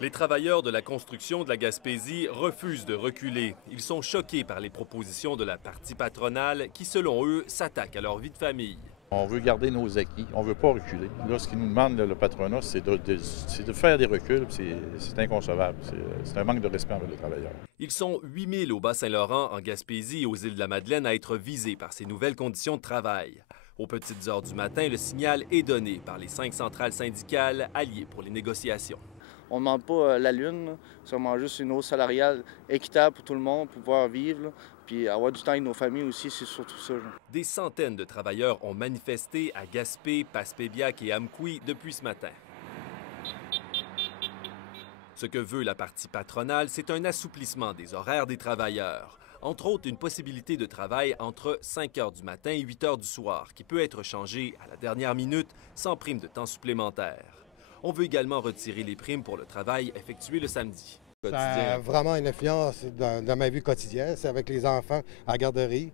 Les travailleurs de la construction de la Gaspésie refusent de reculer. Ils sont choqués par les propositions de la partie patronale qui, selon eux, s'attaquent à leur vie de famille. On veut garder nos acquis, on ne veut pas reculer. Là, ce qu'il nous demande, le patronat, c'est de faire des reculs, c'est inconcevable. C'est un manque de respect envers les travailleurs. Ils sont 8 000 au Bas-Saint-Laurent, en Gaspésie et aux îles de la Madeleine à être visés par ces nouvelles conditions de travail. Aux petites heures du matin, le signal est donné par les 5 centrales syndicales alliées pour les négociations. On ne demande pas la lune, c'est vraiment juste une hausse salariale équitable pour tout le monde, pour pouvoir vivre, puis avoir du temps avec nos familles aussi, c'est surtout ça. Des centaines de travailleurs ont manifesté à Gaspé, Passepébiac et Amqui depuis ce matin. Ce que veut la partie patronale, c'est un assouplissement des horaires des travailleurs. Entre autres, une possibilité de travail entre 5 heures du matin et 8 heures du soir, qui peut être changée à la dernière minute sans prime de temps supplémentaire. On veut également retirer les primes pour le travail effectué le samedi. Ça a vraiment une influence dans ma vie quotidienne. C'est avec les enfants à la garderie.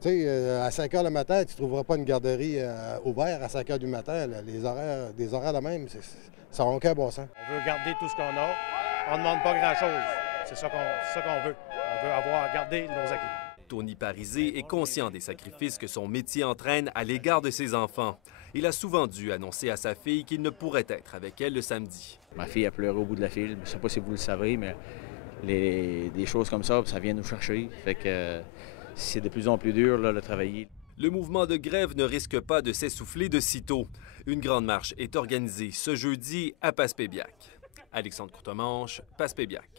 Tu sais, à 5 heures le matin, tu ne trouveras pas une garderie ouverte à 5 heures du matin. Là, des horaires de même, ça n'a aucun bon sens. On veut garder tout ce qu'on a. On ne demande pas grand-chose. C'est ça qu'on veut. On veut garder nos acquis. Tony Parisé est conscient des sacrifices que son métier entraîne à l'égard de ses enfants. Il a souvent dû annoncer à sa fille qu'il ne pourrait être avec elle le samedi. Ma fille a pleuré au bout de la file. Je ne sais pas si vous le savez, mais des choses comme ça vient nous chercher. Fait que c'est de plus en plus dur là, de travailler. Le mouvement de grève ne risque pas de s'essouffler de sitôt. Une grande marche est organisée ce jeudi à Passepébiac. Alexandre Courtemanche, Passepébiac.